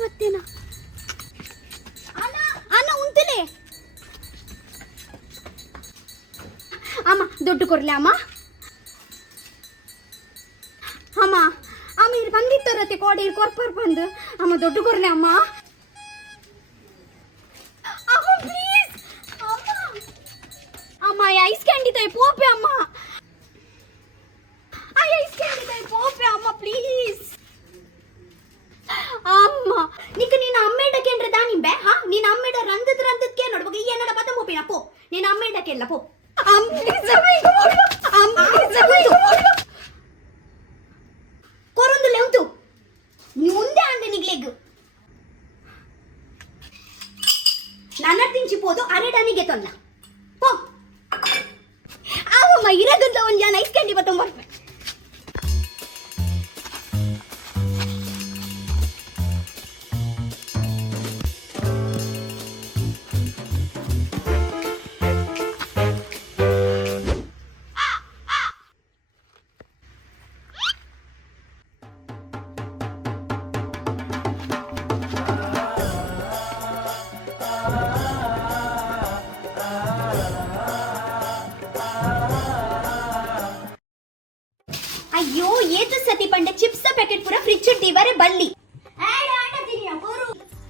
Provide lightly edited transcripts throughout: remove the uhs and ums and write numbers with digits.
ಬತ್ತೇನಾ ಅಣ್ಣ ಉಂತಲೇ ಅಮ್ಮ ದುಡ್ಡು ಕೊಡ್ಲೆ ಅಮ್ಮ ಅಮ್ಮ ಅಮ್ಮ ಇಲ್ಲಿ ಬಂದಿತ್ತರತ್ತೆ ಕೋಡಿ ಕೊರ್ಪರ್ ಬಂದು ಅಮ್ಮ ದುಡ್ಡು ಕೊಡ್ಲೆ ಅಮ್ಮ ಅಮ್ಮ ಪ್ಲೀಸ್ ಅಮ್ಮ ಐಸ್ ಕ್ಯಾಂಡಿ ತಾಯಿ ಪೋಪೆ ಅಮ್ಮ ಐಸ್ ಕ್ಯಾಂಡಿ ತಾಯಿ ಪೋಪೆ ಅಮ್ಮ ಪ್ಲೀಸ್ ಅಮ್ಮ ನಿಕ್ಕ ನೀನು ಅಮ್ಮೇಡಕ್ಕೆ ಅಂದ್ರೆ ದಾನಿಂಬೆ ಹಾ ನೀನು ಅಮ್ಮೇಡ ರಂದಕ್ಕೆ ನೋಡ್ಬೇಕು ಈ ಏನಡ ಬತ್ತ ಪೋಪಿನ ಪೋ ನೀನು ಅಮ್ಮೇಡಕ್ಕೆ ಎಲ್ಲ ಪೋ ಕೊರೊಂದು ಲೆಂತು ನೀ ಮುಂದೆ ಅಂಡೆ ನಿಗ್ಲೆಗ್ ನನ್ನ ತಿಂಚಿಪೋದು ಅರೆಡನಿಗೆ ತೊಂದ ಪೋ ಅವಮ್ಮ ಇರಗಂತ ಒಂದು ಜನ ಐಸ್ ಕ್ಯಾಂಡಿ ಬತ್ತ ಬರ್ಬೇಕು ಅಯ್ಯೋ ಏತು ಸತಿ ಪಂಡೆ ಚಿಪ್ಸ್ ಪ್ಯಾಕೆಟ್ ಪೂರ ಫ್ರಿಡ್ಜ್ ಇಟ್ಟಿವರೆ ಬಲ್ಲಿ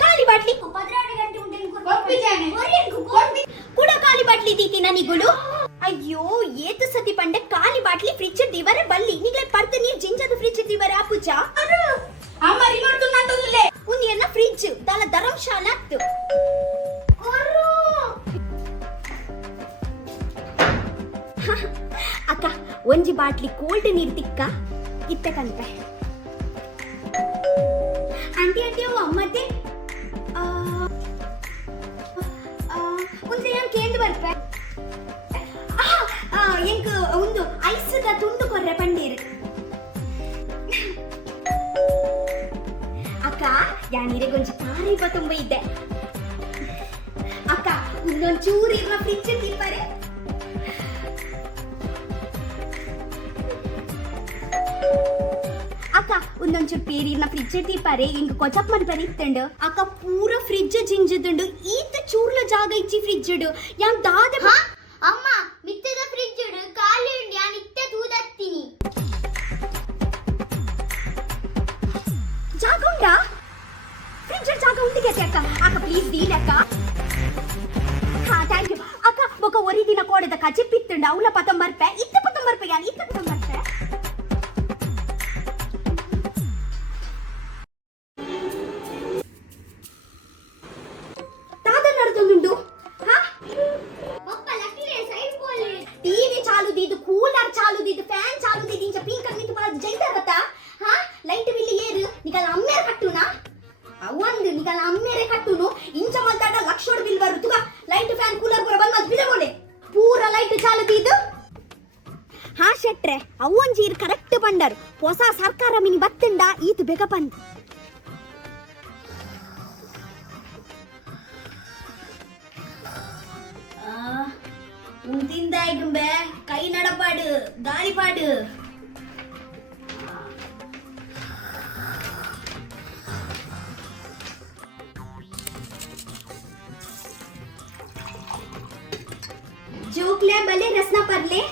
ಖಾಲಿ ಬಾಟ್ಲಿ ಕೂಡ ಖಾಲಿ ಬಾಟ್ಲಿ ದೀತಿ ನನಿಗಳು ಅಯ್ಯೋ ಏತು ಸತಿ ಪಂಡೆ ಖಾಲಿ ಬಾಟ್ಲಿ ಫ್ರಿಡ್ಜ್ ಇಟ್ಟಿವರೆ ಬಲ್ಲಿ ನಿಗ್ಲೆ ಪರ್ತ ನೀರ್ ಜಿಂಜದ ಫ್ರಿಡ್ಜ್ ಇಟ್ಟಿವರೆ ಆ ಪೂಜಾ ಅಮ್ಮ ರಿಮೋಟ್ ನಂತೊಂದುಲೆ ಉಂದಿಯನ್ನ ಫ್ರಿಡ್ಜ್ ದಾಲ ಧರ್ಮಶಾಲ ಅತ್ತು ಅಕ್ಕ ಒಂಜಿ ಬಾಟ್ಲಿ ಕೋಲ್ಡ್ ನೀರು ತಿಕ್ಕ ಇತ್ತಕಂತೆ ಆಂಟಿ ಆಂಟಿ ಅವು ಅಮ್ಮತ್ತೆ ಒಂದ್ಸಲ ಕೇಂದ್ರ ಬರ್ಪೆ ಎಂಕ್ ಒಂದು ಐಸ್ದ ತುಂಡು ಕೊರ್ರೆ ಪಂಡೀರು ಅಕ್ಕ ಯಾನಿರೆಗೊಂಚು ತಾರಿ ಬತ್ತೊಂಬ ಇದ್ದೆ ಅಕ್ಕ ಇನ್ನೊಂದು ಚೂರು ಇರುವ ಫ್ರಿಡ್ಜ್ ತಿಪ್ಪರೆ ಅಕ್ಕ ಒಂದೊಂಚೂರು ಪೇರಿನ ಫ್ರಿಡ್ಜ್ ತೀಪಾರೆ ಇಂಕ ಕೊಚಪ್ ಮಾಡಿ ಬರೀತಂಡು ಅಕ್ಕ ಪೂರ ಫ್ರಿಡ್ಜ್ ಜಿಂಜದುಂಡು ಈತ ಚೂರ್ಲ ಜಾಗ ಇಚ್ಚಿ ಫ್ರಿಡ್ಜ್ ಯಾನ್ ದಾದ ಅಮ್ಮ ಮಿತ್ತದ ಫ್ರಿಡ್ಜ್ ಖಾಲಿ ಉಂಡು ಯಾನ್ ಇತ್ತೆ ತೂದತ್ತೀನಿ ಜಾಗ ಉಂಡಾ ಫ್ರಿಡ್ಜ್ ಜಾಗ ಉಂಟು ಗೆತೆ ಅಕ್ಕ ಅಕ್ಕ ಪ್ಲೀಸ್ ದೀಲ್ ಅಕ್ಕ ಹಾ ಥ್ಯಾಂಕ್ ಯು ಅಕ್ಕ ಬೊಕ ಒರಿ ದಿನ ಕೋಡದ ಕಚಿಪ್ ಇತ್ತುಂಡು ಅವಳ ಪತ್ತೊಂಬರ್ಪೆ ಇತ್ತ ಪತ್ತೊಂಬರ್ಪೆ ಯಾನ್ ಇತ್ತ ಪತ್ತೊಂಬರ್ಪೆ ಅವೊಂಜೀರ್ ಕರೆಕ್ಟ್ ಬಂಡರು ಹೊಸ ಸರ್ಕಾರ ಮಿನಿ ಬತ್ತಂಡ ಈತ್ ಬೇಗ ಬಂದ್ ಉಂತಿಂದಾಯ್ಗುಂಬೆ ಕೈ ನಡಪಾಡು ಗಾಳಿಪಾಡು ಜೋಕ್ಲೆ ಬಲೆ ರಸ್ನ ಪರ್ಲೆ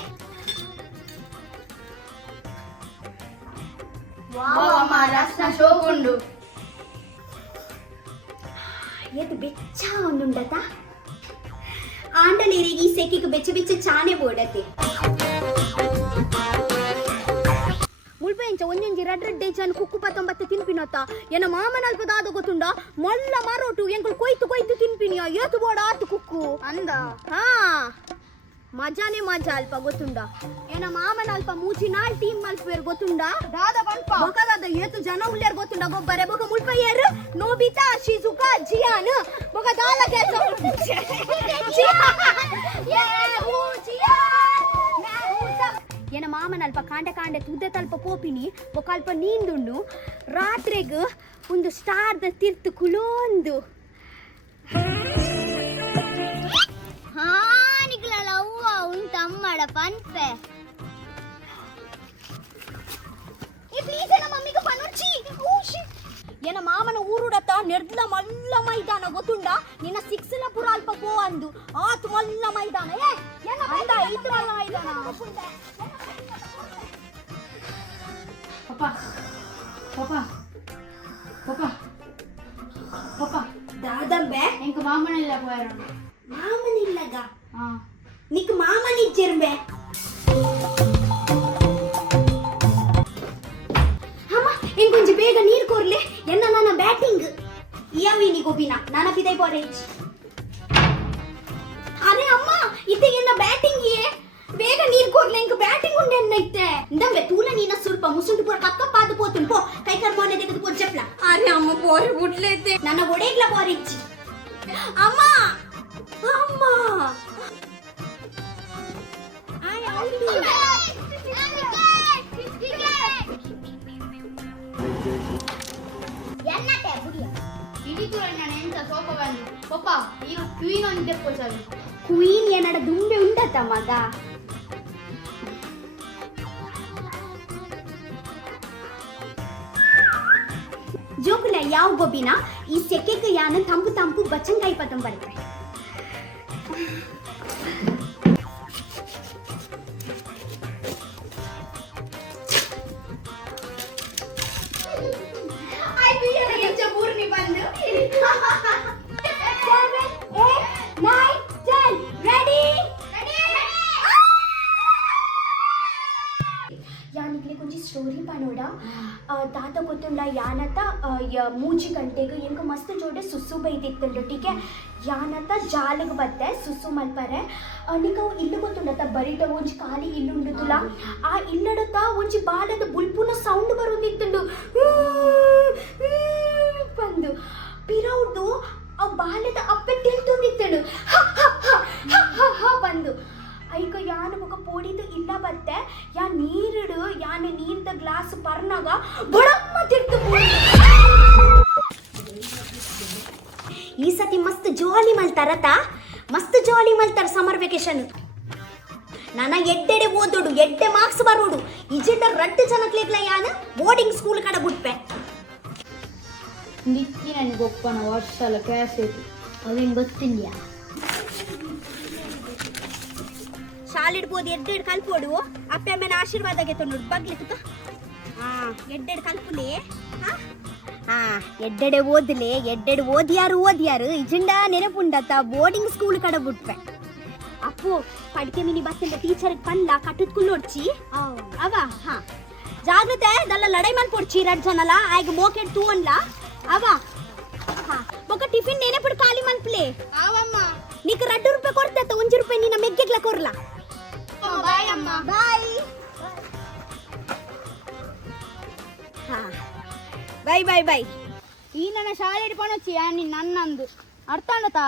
ಶೋಕುಂಡು ಏತು ಬೆಚ್ಚ ಒಂದುಂಡತ ಆಂಡಲೇರಿಗೆ ಈ ಸೆಕಿಗೆ ಬೆಚ್ಚ ಬೆಚ್ಚ ಚಾನೆ ಬೋಡತೆ ಮುಳ್ಪ ಎಂಚ ಒಂಜೊಂಜಿ ರಡ್ಡೆ ಚಾನ್ ಕುಕ್ಕು ಪತ್ತೊಂಬತ್ತೆ ತಿನ್ಪಿನತ್ತ ಏನ ಮಾಮನ ಅಲ್ಪ ದಾದ ಗೊತ್ತುಂಡ ಮೊಲ್ಲ ಮಾರೋಟು ಎಂಕಲ್ ಕೊಯ್ತು ತಿನ್ಪಿನಿಯ ಏತು ಬೋಡ ಆತು ಕುಕ್ಕು ಅಂದ ಹಾ ಮಜಾನೆ ಮಜಾ ಅಲ್ಪ ಗೊತ್ತುಂಡ ಏನ ಮಾಮನ ಅಲ್ಪ ಮೂಚಿ ನಾಲ್ ಟೀಮ್ ಮಲ್ಪೇರ್ ಗೊತ್ತುಂಡ ದಾದ ಬನ್ಪ ಬೊಕದಾದ ಏತು ಜನ ಉಲ್ಲೇರ್ ಗೊತ್ತುಂಡ ಗೊಬ್ಬರೆ ಬೊಕ ಮುಲ್ಪ ಏರ್ ನೋಬಿತಾ ಶಿಜುಕಾ ಜಿಯಾನ್ ಬೊಕ ದಾಲ ಕೆಲಸ ಏನ ಮಾಮನ ಅಲ್ಪ ಕಾಂಡೆ ತುದ್ದೆ ತಲ್ಪ ಪೋಪಿನಿ ಬೊಕ ಅಲ್ಪ ನೀಂದುಂಡು ರಾತ್ರೆಗ್ ಒಂದು ಸ್ಟಾರ್ದ ತಿರ್ತು ಕುಲೋಂದು ಉಂಟಮ್ಮಡ ಪನ್ಪೆ ಪ್ಲೀಸ್ ಏನ ಮಮ್ಮಿಗೆ ಪನುಚ್ಚಿ ಏನ ಮಾಮನ ಊರುಡತ್ತ ನೆರ್ದ್ಲ ಮಲ್ಲ ಮೈದಾನ ಗೊತ್ತುಂಡ ನಿನ್ನ 6 ಪುರ ಅಲ್ಪ ಪೋ ಅಂದು ಆತು ಮಲ್ಲ ಮೈದಾನ ಅಂದ ಐತು ಮಲ್ಲ ಮೈದಾನ ಪಪ್ಪ ಪಪ್ಪ ಪಪ್ಪ ಪಪ್ಪ ದಾದಂಬೆ ಎಂಕ ಮಾಮನೆಲ್ಲ ಪೋಯರು ಮಾಮನಿಲ್ಲಗ ನಿಕ್ ಮಾಮನಿಜ್ಜೆರ್ಬೆ ఇంకొంచెం ಬೇಗ ನೀರು ಕೋರ್ಲೆ ಎನ್ನ ನನ್ನ ಬ್ಯಾಟಿಂಗ್ ಯಾವಿನಿ ಗೋಬಿನ ನನ್ನ ಫಿದೈ ಬಾರೇಜ್ ಅರೆ ಅಮ್ಮ ಇತ್ತೆ ಎನ್ನ ಬ್ಯಾಟಿಂಗ್ ಬೇಗ ನೀರು ಕೋರ್ಲೆ ಇಂಕ ಬ್ಯಾಟಿಂಗ್ ಉಂಡೆ ಅನ್ನೈತೆ ಇಂದವೆ ತೂಲ ನೀನ ಸ್ವಲ್ಪ ಮುಸುಂಟು ಪೂರ ಕಕ್ಕಪ್ಪಾದು ಪೋತುನ್ ಪೋ ಕೈಕರ್ ಮೋನೆ ತೆಗೆದು ಪೋ ಚಪ್ಲ ಅರೆ ಅಮ್ಮ ಬೋರೆ ಬಿಡ್ಲೈತೆ ನನ್ನ ಒಡೆಗ್ಲ ಬಾರೇಜ್ ಅಮ್ಮ ಅಮ್ಮ ಆಯ್ ಅಲ್ಲಿ ಎನ್ನತೆ ಬುಡಿಯ ಇಡಿತುರ ನಾನು ಎಂತ ಸೋಪ ಬಂದು ಪಪ್ಪ ಈಗ ಕ್ವೀನ್ ಅಂತ ತೆಕ್ಕೋಚಾವಿ ಕ್ವೀನ್ ಏನಡ ದುಂಬೆ ಉಂಡತ ಮಗ ಜೋಕುಲ ಯಾವ ಗೋಬಿನ ಈ ಸೆಕೆಗೆ ಯಾನ ತಂಪು ತಂಪು ಬಚ್ಚಂಕಾಯಿ ಪತಂ ಬರುತ್ತೆ ಸ್ಟೋರಿ ಪನೋಡ ತಾತ ಗೊತ್ತುಂಡ ಯಾನತ ಮೂಜಿ ಗಂಟೆಗೆ ಎಂಕ ಮಸ್ತ್ ಜೋಡೆ ಸುಸ್ಸು ಬೈದಿತ್ತಂಡು ಟೀಕೆ ಯಾನತ ಜಾಲಗ್ ಬತ್ತೆ ಸುಸ್ಸು ಮಲ್ಪರೆ ನಿಕ ಇಲ್ಲು ಗೊತ್ತುಂಡತ ಬರಿಟ ಒಂಜಿ ಖಾಲಿ ಇಲ್ಲು ಉಂಡುದುಲ ಆ ಇಲ್ಲಡತ ಒಂಜಿ ಬಾಲದ ಬುಲ್ಪುನ ಸೌಂಡ್ ಬರೋದಿತ್ತಂಡು ಬಂದು ಪಿರೌಡು ಆ ಬಾಲದ ಅಪ್ಪೆ ತಿಳ್ತೊಂದಿತ್ತಂಡು ಬಂದು ಐಕ ಯಾನ ಬೊಕ ಪೋಡಿದು ಇಲ್ಲ ಬತ್ತೆ ಯಾ ನೀರಿಡು ಯಾನ ನೀರ್ದ ಗ್ಲಾಸ್ ಪರ್ನಾಗ ಬಡಮ್ಮ ತಿರ್ತು ಈ ಸತಿ ಮಸ್ತ್ ಜಾಲಿ ಮಲ್ತಾರತ ಮಸ್ತ್ ಜಾಲಿ ಮಲ್ತಾರ ಸಮರ್ ವೆಕೇಶನ್ ನನ್ನ ಎಡ್ಡೆಡೆ ಓದೋಡು ಎಡ್ಡೆ ಮಾರ್ಕ್ಸ್ ಬರೋಡು ಇಜಿಂದ ರಟ್ಟು ಜನಕ್ಲೆಗ್ಲ ಯಾನ ಬೋರ್ಡಿಂಗ್ ಸ್ಕೂಲ್ ಕಡೆ ಬಿಟ್ಪೆ ನಿಕ್ಕಿ ನನಗೆ ಒಪ್ಪನ ವರ್ಷಲ ಕ್ಯಾಸೆಟ್ ಅವೇನು ಗೊತ್ತಿಲ್ಲ ಶಾಲಿಡ್ಬೋದು ಎಡ್ಡೆಡ್ ಕಲ್ಪೋಡು ಅಪ್ಪೆ ಅಮ್ಮನ ಆಶೀರ್ವಾದಗೆ ತೊಂಡು ಬಗ್ಲಿ ತುಕ ಎಡ್ಡೆಡ್ ಕಲ್ಪುಲೆ ಎಡ್ಡೆಡೆ ಓದ್ಲೆ ಎಡ್ಡೆಡ್ ಓದಿಯಾರು ಇಜಿಂಡ ನೆನಪುಂಡತ ಬೋರ್ಡಿಂಗ್ ಸ್ಕೂಲ್ ಕಡೆ ಬಿಟ್ವೆ ಅಪ್ಪು ಪಡಿಕೆ ಮಿನಿ ಬಸ್ಸಿಂದ ಟೀಚರ್ ಪನ್ಲ ಕಟ್ಟುದ್ಕುಲ್ ನೋಡ್ಚಿ ಅವ ಜಾಗ್ರತೆ ದಲ್ಲ ಲಡೈ ಮನ್ ಪೊಡ್ಚಿ 2 ಜನಲ ಆಯ್ಗ ಮೋಕೆಡ್ ತೂ ಅನ್ಲ ಅವ ಬೊಕ ಟಿಫಿನ್ ನೆನಪುಡು ಖಾಲಿ ಮನ್ಪ್ಲೆ ಆವಮ್ಮ ನೀಕ್ 2 ರೂಪಾಯಿ ಕೊಡ್ತೇತ 1 ರೂಪಾಯಿ ನಿನ್ನ ಮೆಗ್ಗೆಗ್ಲ ಕೊರ್ಲ ಬಾಯ್ ಅಮ್ಮ ಬಾಯ್ ಬಾಯ್ ಬಾಯ್ ಬಾಯ್ ಈ ನನ್ನ ಶಾಲೆ ಹಿಡ್ಕೊಂಡೊಚ್ಚಿ ನನ್ನಂದು ಅರ್ಥ ಅನ್ನತಾ